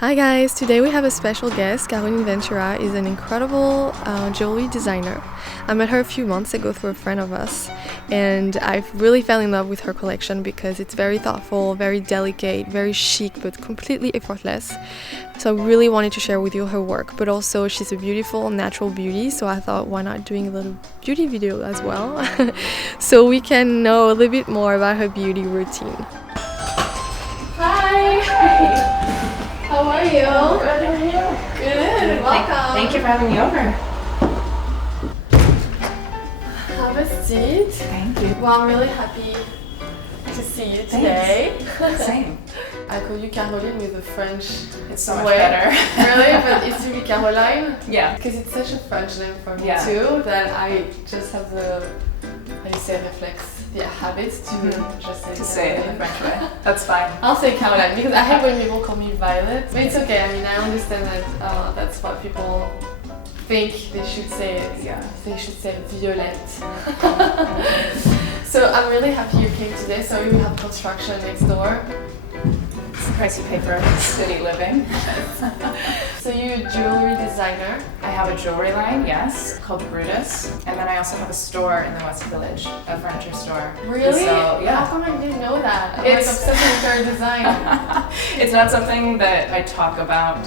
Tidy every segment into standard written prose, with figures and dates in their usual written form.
Hi guys, today we have a special guest. Caroline Ventura is an incredible jewelry designer. I met her a few months ago through a friend of us, and I really fell in love with her collection because it's very thoughtful, very delicate, very chic, but completely effortless. So I really wanted to share with you her work, but also she's a beautiful natural beauty, so I thought why not doing a little beauty video as well so we can know a little bit more about her beauty routine. Hi! How are you? Good, how are you? Good, welcome. Thank you for having me over. Have a seat. Thank you. Well, I'm really happy to see you today. Same. I call you Caroline with a French It's so much way. better. Really? But it should be Caroline? Yeah. Because it's such a French name for me Yeah. too, that I just have the, how do you say, reflex, the habit to just say To Caroline. say it in the French way. That's fine. I'll say Caroline because I hate when people call me Violet, but it's okay. I mean, I understand that that's what people think they should say. Yeah. They should say Violette. So I'm really happy you came today. So we have construction next door. It's the price you pay for city living. So you're a jewelry designer. I have a jewelry line, yes, called Brutus. And then I also have a store in the West Village, a furniture store. Really? So, yeah. How come I didn't know that? I'm It's- like obsessed with her design. It's not something that I talk about.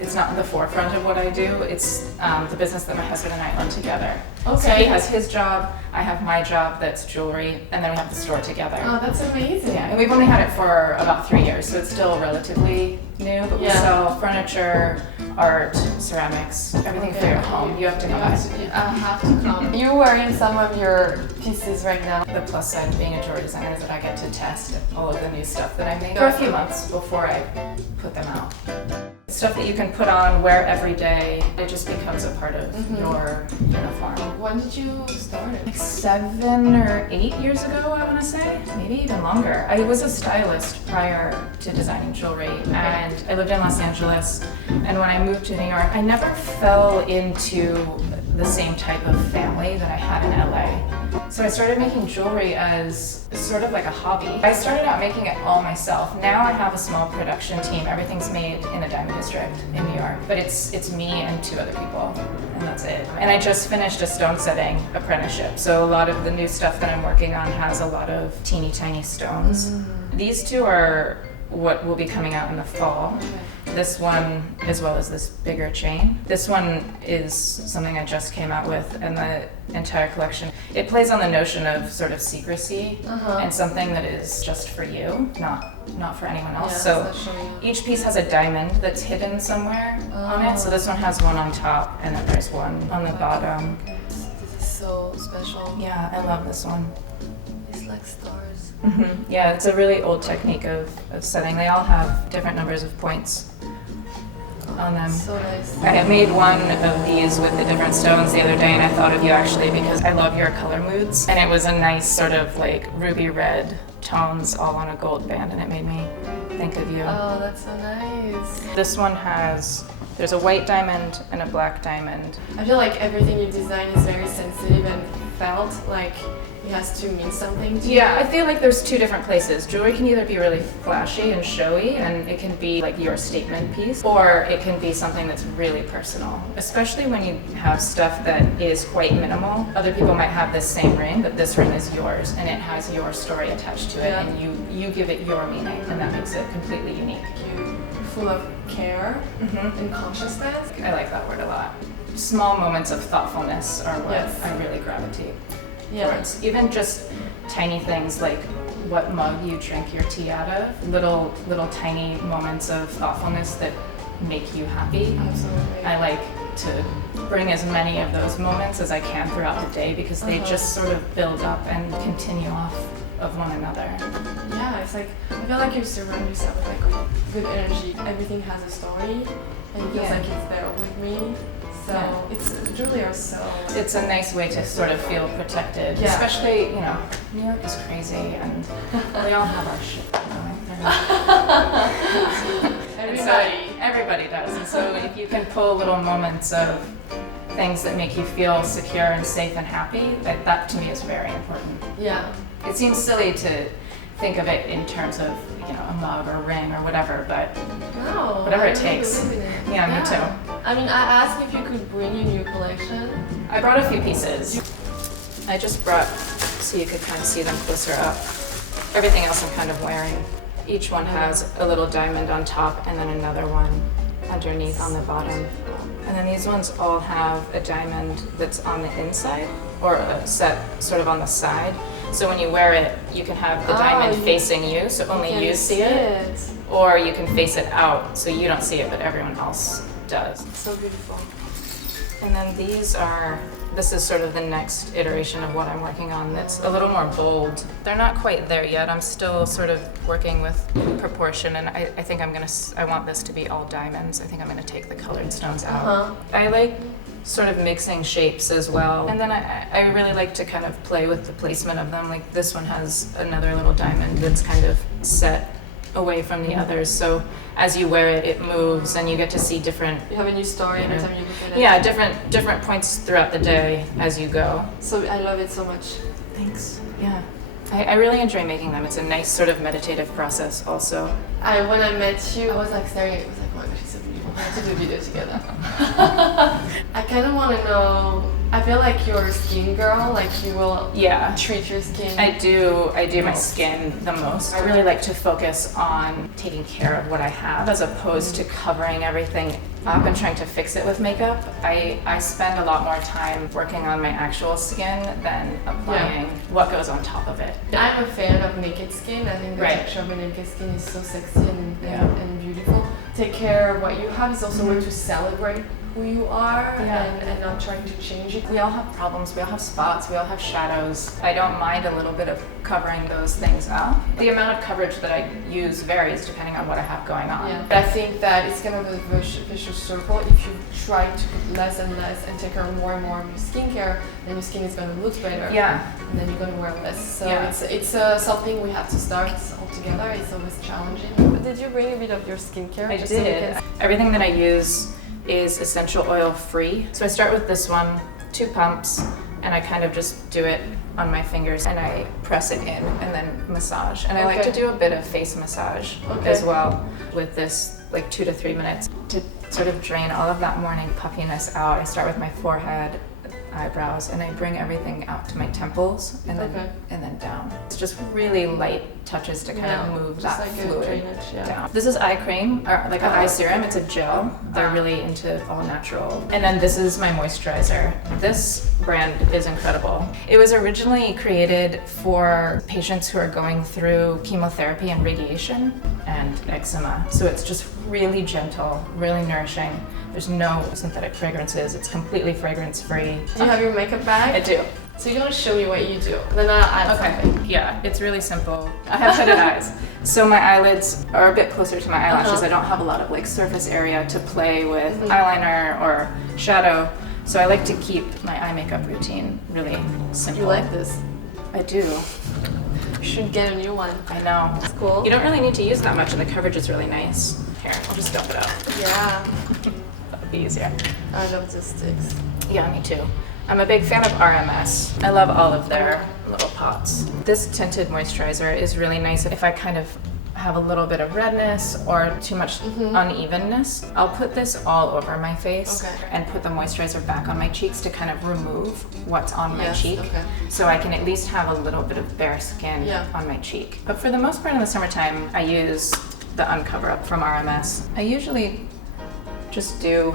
It's not in the forefront of what I do. It's the business that my husband and I own together. So he Okay. has his job, I have my job that's jewelry, and then we have the store together. Oh, that's amazing. Yeah, and we've only had it for about 3 years, so it's still relatively new, but we Yeah. sell furniture, art, ceramics, everything for your home. You have to come by. I have to come. You're wearing some of your pieces right now. The plus side of being a jewelry designer is that I get to test all of the new stuff that I make for a few months before I put them out. Stuff that you can put on, wear every day, it just becomes a part of your uniform. When did you start it? Like 7 or 8 years ago, I want to say, maybe even longer. I was a stylist prior to designing jewelry, and I lived in Los Angeles. And when I moved to New York, I never fell into the same type of family that I had in LA. So I started making jewelry as sort of like a hobby. I started out making it all myself. Now I have a small production team. Everything's made in the Diamond District in New York, but it's me and 2 other people, and that's it. And I just finished a stone setting apprenticeship, so a lot of the new stuff that I'm working on has a lot of teeny tiny stones. These 2 are what will be coming out in the fall. This one, as well as this bigger chain. This one is something I just came out with, and the entire collection. It plays on the notion of sort of secrecy and something that is just for you, not for anyone else. Yeah, so it's not showing you. each piece has a diamond that's hidden somewhere on it. So this one has one on top, and then there's one on the bottom. This is so special. Yeah, I love this one. It's like stars. Yeah, it's a really old technique of setting. They all have different numbers of points on them. So nice. I had made one of these with the different stones the other day, and I thought of you actually because I love your color moods. And it was a nice sort of like ruby red tones all on a gold band, and it made me think of you. Oh, that's so nice. This one there's a white diamond and a black diamond. I feel like everything you design is very sensitive and felt, like it has to mean something to you. Yeah, I feel like there's 2 different places. Jewelry can either be really flashy and showy, and it can be like your statement piece, or it can be something that's really personal. Especially when you have stuff that is quite minimal. Other people might have this same ring, but this ring is yours, and it has your story attached to it, Yeah. and you give it your meaning, and that makes it completely unique. You're full of care and consciousness. I like that word a lot. Small moments of thoughtfulness are what Yes. I really gravitate Yeah. towards. Even just tiny things like what mug you drink your tea out of. Little tiny moments of thoughtfulness that make you happy. Absolutely. I like to bring as many of those moments as I can throughout the day because they just sort of build up and continue off of one another. Yeah, it's like, I feel like you surround yourself with like good energy. Everything has a story and it feels Yeah. like it's there with me. So Yeah. it's jewelry are so It's a nice way to sort of feel protected, Yeah. especially, New York is crazy and we all have our shit going. Everybody does. And so if you can pull little moments of things that make you feel secure and safe and happy, that to me is very important. Yeah. It seems silly to think of it in terms of, you know, a mug or a ring or whatever, but No, whatever I it really takes. believe in it. Yeah, me too. I mean, I asked if you could bring your new collection. I brought a few pieces. I just brought, so you could kind of see them closer up. Everything else I'm kind of wearing. Each one has a little diamond on top and then another one underneath on the bottom. And then these ones all have a diamond that's on the inside or a set sort of on the side. So when you wear it, you can have the diamond facing you, so only you see it. Or you can face it out, so you don't see it, but everyone else does. So beautiful. And then this is sort of the next iteration of what I'm working on that's a little more bold. They're not quite there yet. I'm still sort of working with proportion, and I think I want this to be all diamonds. I think I'm gonna take the colored stones out. I like sort of mixing shapes as well. And then I really like to kind of play with the placement of them. Like this one has another little diamond that's kind of set away from the others. So as you wear it, it moves and you get to see different... You have a new story every time you look at it. Yeah, different points throughout the day as you go. So I love it so much. Thanks. Yeah. I really enjoy making them. It's a nice sort of meditative process also. When I met you, I was like staring at you. I was like, oh my gosh, she's so beautiful. We have to do a video together. I kind of want to know, I feel like you're a skin girl, like you will treat your skin. I do my skin the most. I really like to focus on taking care of what I have as opposed to covering everything up and trying to fix it with makeup. I spend a lot more time working on my actual skin than applying what goes on top of it. I'm a fan of naked skin. I think the texture of a naked skin is so sexy and beautiful. Take care of what you have is also a way to celebrate who you are and not trying to change it. We all have problems, we all have spots, we all have shadows. I don't mind a little bit of covering those things up. The amount of coverage that I use varies depending on what I have going on. Yeah. But I think that it's kind of a vicious circle. If you try to put less and less and take care more and more of your skincare, then your skin is going to look better. Yeah. And then you're going to wear less. So it's something we have to start all together. It's always challenging. But did you bring a bit of your skincare? I did. Everything that I use is essential oil free. So I start with this one, 2 pumps, and I kind of just do it on my fingers and I press it in and then massage. And I like to do a bit of face massage as well with this, like 2 to 3 minutes to sort of drain all of that morning puffiness out. I start with my forehead, eyebrows, and I bring everything out to my temples and then down. It's just really light touches to kind of move that fluid down. This is eye cream, or like an eye serum. It's a gel. They're really into all natural. And then this is my moisturizer. This brand is incredible. It was originally created for patients who are going through chemotherapy and radiation and eczema. So it's just really gentle, really nourishing. There's no synthetic fragrances. It's completely fragrance-free. Do you have your makeup bag? I do. So you're gonna show me what you do. Then I'll add something. Yeah, it's really simple. I have hooded eyes. So my eyelids are a bit closer to my eyelashes. I don't have a lot of like surface area to play with eyeliner or shadow. So I like to keep my eye makeup routine really simple. You like this? I do. You should get a new one. I know. It's cool. You don't really need to use that much and the coverage is really nice. Here, I'll just dump it out. Yeah. That'll be easier. I love the sticks. Yeah, me too. I'm a big fan of RMS. I love all of their little pots. This tinted moisturizer is really nice if I kind of have a little bit of redness or too much unevenness. I'll put this all over my face and put the moisturizer back on my cheeks to kind of remove what's on my cheek so I can at least have a little bit of bare skin on my cheek. But for the most part in the summertime, I use the Uncover Up from RMS. I usually just do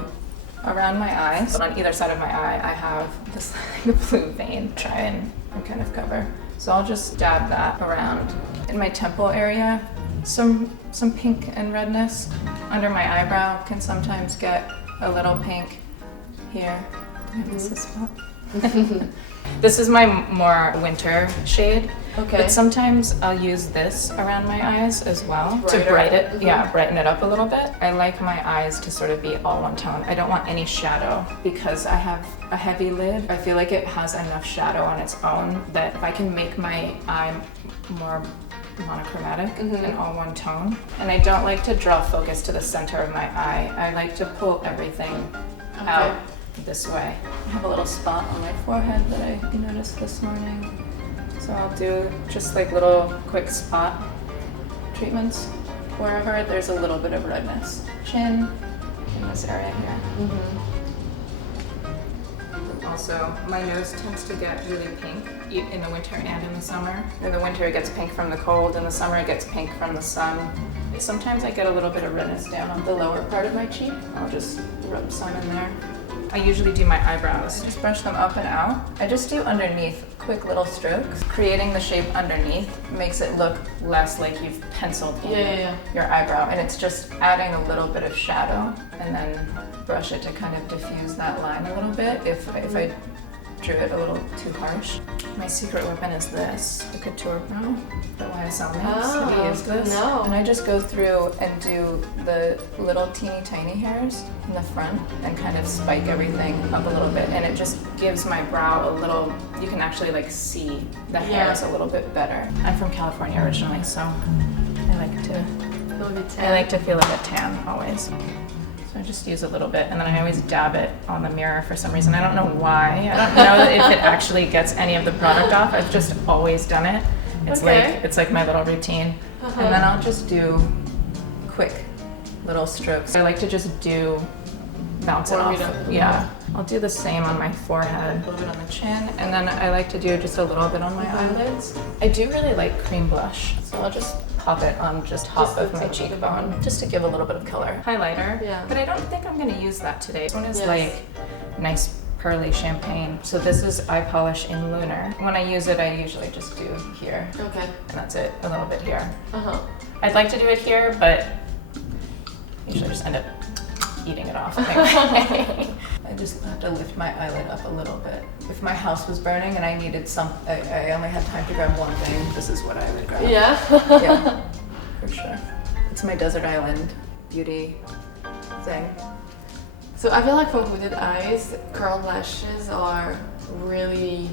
around my eyes. But on either side of my eye, I have this blue vein. Try and kind of cover. So I'll just dab that around. In my temple area, some pink and redness. Under my eyebrow can sometimes get a little pink here. This is spot. This is my more winter shade. But sometimes I'll use this around my eyes as well to brighten it up a little bit. I like my eyes to sort of be all one tone. I don't want any shadow because I have a heavy lid. I feel like it has enough shadow on its own that if I can make my eye more monochromatic and all one tone. And I don't like to draw focus to the center of my eye. I like to pull everything out this way. I have a little spot on my forehead that I noticed this morning. So I'll do just like little quick spot treatments wherever there's a little bit of redness. Chin, in this area here. Also, my nose tends to get really pink in the winter and in the summer. In the winter it gets pink from the cold, in the summer it gets pink from the sun. Sometimes I get a little bit of redness down on the lower part of my cheek. I'll just rub some in there. I usually do my eyebrows. Just brush them up and out. I just do underneath quick little strokes. Creating the shape underneath makes it look less like you've penciled in your eyebrow, and it's just adding a little bit of shadow, and then brush it to kind of diffuse that line a little bit if I drew it a little too harsh. My secret weapon is this, the couture brow, the YSL makes. Have you used this? No. And I just go through and do the little teeny tiny hairs in the front and kind of spike everything up a little bit, and it just gives my brow a little, you can actually like see the hairs a little bit better. I'm from California originally, so I like to feel like a tan always. I just use a little bit, and then I always dab it on the mirror for some reason. I don't know why. I don't know if it actually gets any of the product off. I've just always done it. It's like my little routine. And then I'll just do quick little strokes. I like to just bounce it off. Yeah. I'll do the same on my forehead, a little bit on the chin, and then I like to do just a little bit on my eyelids. I do really like cream blush, so I'll just pop it on just top of my cheekbone, just to give a little bit of color. Highlighter, but I don't think I'm gonna use that today. This one is like nice pearly champagne. So this is eye polish in Lunar. When I use it, I usually just do here. Okay. And that's it, a little bit here. I'd like to do it here, but usually just end up eating it off anyway. I just have to lift my eyelid up a little bit. If my house was burning and I needed I only had time to grab one thing, this is what I would grab. Yeah? Yeah, for sure. It's my desert island beauty thing. So I feel like for hooded eyes, curled lashes are really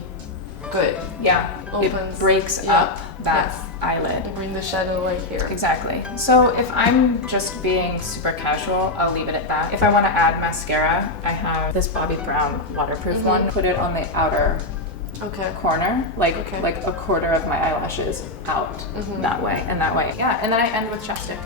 good. Yeah, it breaks up that eyelid. You bring the shadow right here. Exactly. So if I'm just being super casual, I'll leave it at that. If I want to add mascara, I have this Bobbi Brown waterproof one. Put it on the outer corner, like a quarter of my eyelashes out that way and that way. Yeah, and then I end with chapstick.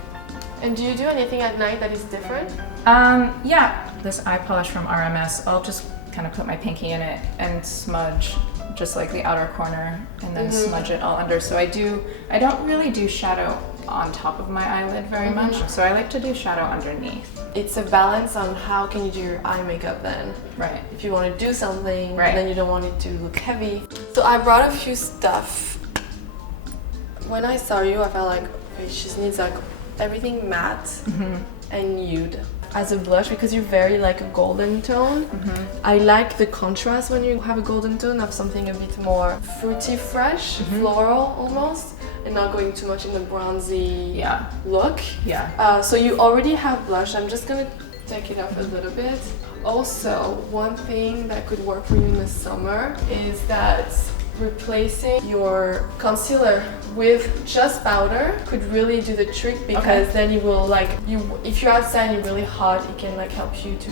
And do you do anything at night that is different? Yeah. This eye polish from RMS, I'll just kind of put my pinky in it and smudge just like the outer corner, and then smudge it all under. So I don't really do shadow on top of my eyelid very much, so I like to do shadow underneath. It's a balance on how can you do your eye makeup then. Right. If you want to do something, then you don't want it to look heavy. So I brought a few stuff. When I saw you, I felt like, okay, she needs like everything matte and nude. As a blush, because you're very like a golden tone. I like the contrast when you have a golden tone of something a bit more fruity, fresh, floral almost, and not going too much in the bronzy look. So you already have blush. I'm just gonna take it off a little bit. Also, one thing that could work for you in the summer is that replacing your concealer with just powder could really do the trick, because then you will if you're outside and you're really hot, it can like help you to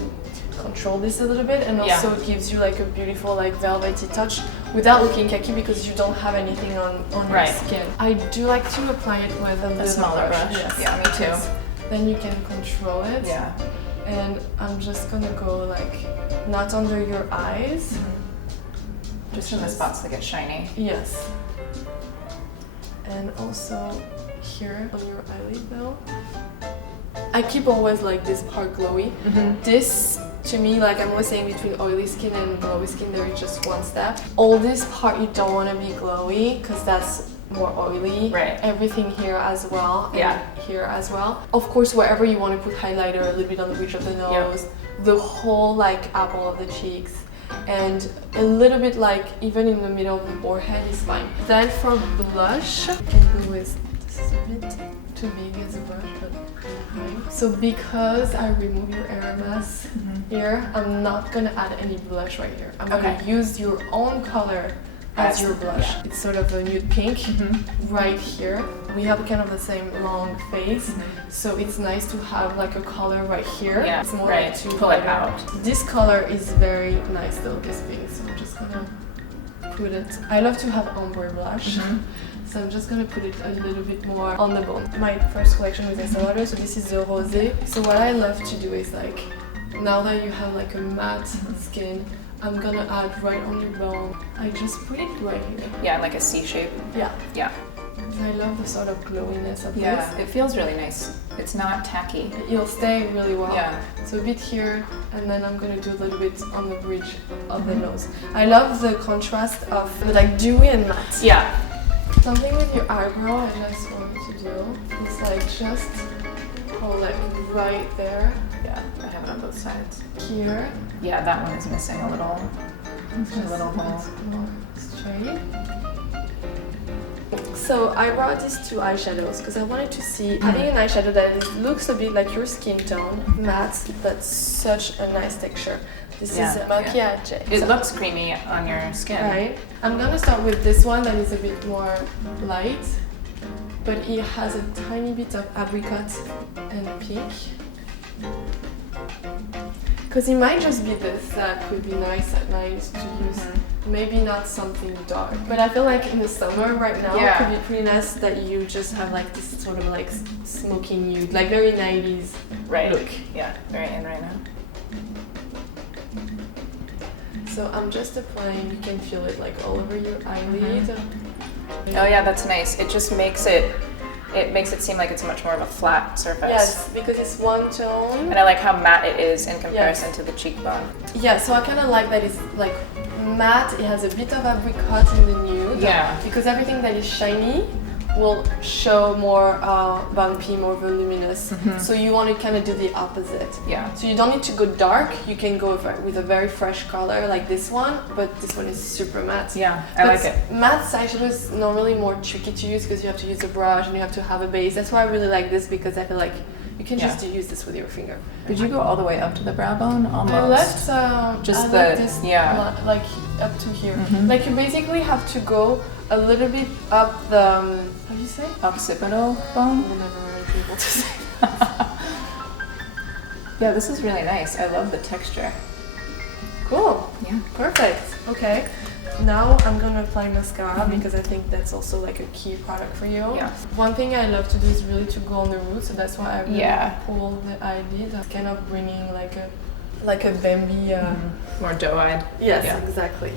control this a little bit, and also it gives you like a beautiful like velvety touch without looking khaki, because you don't have anything on your skin. I do like to apply it with a smaller brush. Yes. Yeah, me too. Then you can control it. Yeah. And I'm just gonna go like not under your eyes. Just in the spots that get shiny. Yes. And also here on your eyelid though. I keep always like this part glowy. This, to me, like I'm always saying, between oily skin and glowy skin, there is just one step. All this part you don't want to be glowy, because that's more oily. Right. Everything here as well. And here as well. Of course, wherever you want to put highlighter, a little bit on the bridge of the nose, the whole like apple of the cheeks, and a little bit like even in the middle of the forehead is fine. Then for blush, I can go with, this is a bit too big as a brush, but fine. So because I remove your hair mass here, I'm not gonna add any blush right here. I'm gonna use your own color as your blush. It's sort of a nude pink right here. We have kind of the same long face, so it's nice to have like a color right here. Yeah, it's more to pull it out. This color is very nice though, this pink, so I'm just gonna put it. I love to have ombre blush. So I'm just gonna put it a little bit more on the bone. My first collection with Estée Lauder, so this is the rosé. So what I love to do is like, now that you have like a matte skin, I'm gonna add right on your bone. I just put it right here. Yeah, like a C shape. Yeah. Yeah. I love the sort of glowiness of this. Yeah, it feels really nice. It's not tacky. It'll stay really well. Yeah. So a bit here, and then I'm gonna do a little bit on the bridge of the nose. I love the contrast of like dewy and matte. Yeah. Something with your eyebrow I just wanted to do. It's like just like right there. Yeah, I have it on both sides. Here. Yeah, that one is missing a little. Just a little hole. more straight. So I brought these two eyeshadows because I wanted to see having an eyeshadow that looks a bit like your skin tone, matte, but such a nice texture. This is a maquillage. It looks creamy on your skin. Right. I'm gonna start with this one that is a bit more light, but it has a tiny bit of apricot and pink. Because it might just be this that could be nice at night to use. Maybe not something dark. But I feel like in the summer right now, it could be pretty nice that you just have like this sort of like smoky nude, like very 90s look. Yeah, very in right now. So I'm just applying, you can feel it like all over your eyelid. Oh yeah, that's nice. It just makes it seem like it's much more of a flat surface. Yes, because it's one tone. And I like how matte it is in comparison to the cheekbone. Yeah, so I kind of like that it's like matte, it has a bit of apricot in the nude. Yeah. Because everything that is shiny will show more bumpy, more voluminous. So you want to kind of do the opposite. Yeah. So you don't need to go dark, you can go with a very fresh color like this one, but this one is super matte. Yeah, I like it. Matte eyeshadow is normally more tricky to use because you have to use a brush and you have to have a base. That's why I really like this, because I feel like you can just use this with your finger. Did you go all the way up to the brow bone? Almost. I left just this like up to here. Like you basically have to go a little bit up the how do you say? Occipital bone? I'll never really be able to say. Yeah, this is really nice. I love the texture. Cool. Yeah. Perfect. Okay. Now I'm gonna apply mascara because I think that's also like a key product for you. Yeah. One thing I love to do is really to go on the root, so that's why I really pull the eyelid. I'm kind of bringing like a Bambi. More doe-eyed. Yes, exactly.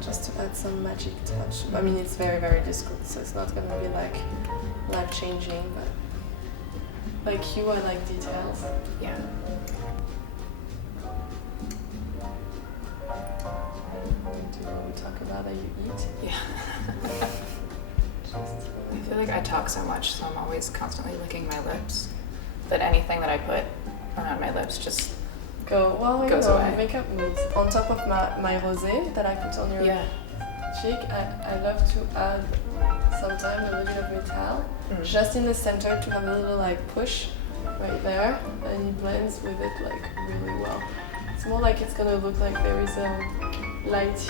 Just to add some magic touch. I mean, it's very, very discreet, so it's not gonna be like life-changing, but like you, I like details. Yeah. Do what we talk about that you eat. Yeah. I feel like I talk so much, so I'm always constantly licking my lips, that anything that I put on my lips just goes away. Makeup moves. On top of my rosé that I put on your cheek, I love to add sometimes a little bit of metal just in the center to have a little like push right there, and it blends with it like really well. It's more like it's gonna look like there is a light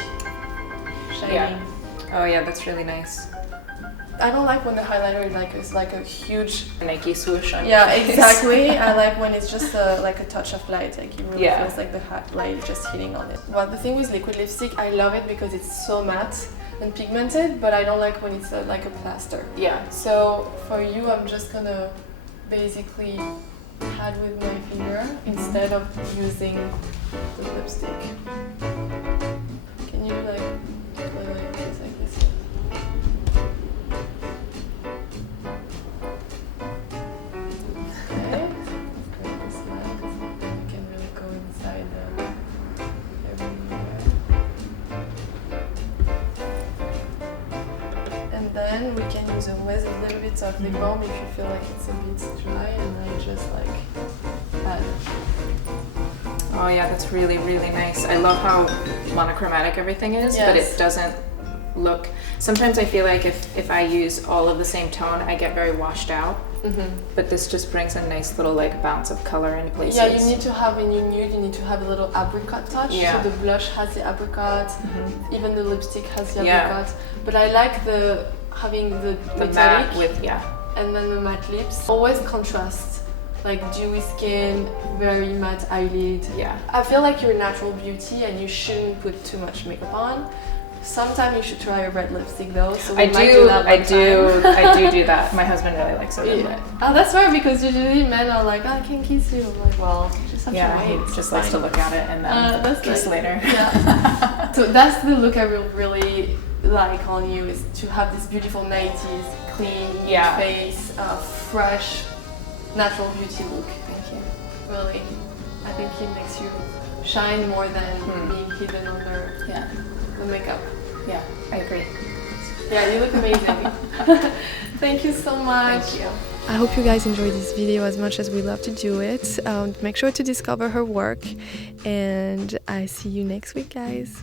shining. Yeah. Oh yeah, that's really nice. I don't like when the highlighter is like a huge Nike swoosh on your face. Exactly. I like when it's just like a touch of light, like it really feels like the light just hitting on it. Well, the thing with liquid lipstick, I love it because it's so matte and pigmented, but I don't like when it's like a plaster. Yeah. So for you, I'm just gonna basically add with my finger instead of using the lipstick. Can you like play like this, like this? Then we can use a little bit of lip balm if you feel like it's a bit dry, and I just like add. Oh yeah, that's really, really nice. I love how monochromatic everything is, but it doesn't look... Sometimes I feel like if I use all of the same tone, I get very washed out. But this just brings a nice little like bounce of color in places. Yeah, you need to have in your nude, you need to have a little apricot touch. Yeah. So the blush has the apricot, even the lipstick has the apricot. But I like having the metallic matte with, and then the matte lips. Always contrast like dewy skin, very matte eyelid. Yeah. I feel like you're a natural beauty and you shouldn't put too much makeup on. Sometimes you should try a red lipstick though. So I do do that. My husband really likes it. Yeah. Oh, that's right, because usually men are like, oh, I can kiss you. I'm like, well, you just have to wait. He just likes to look at it and then kiss later. Yeah. So that's the look I will really like on you, is to have this beautiful 90s clean face, fresh, natural beauty look. Thank you. Really, I think it makes you shine more than being hidden under the makeup. Yeah, I agree. Yeah, you look amazing. Thank you so much. Thank you. I hope you guys enjoyed this video as much as we love to do it. Make sure to discover her work, and I see you next week, guys.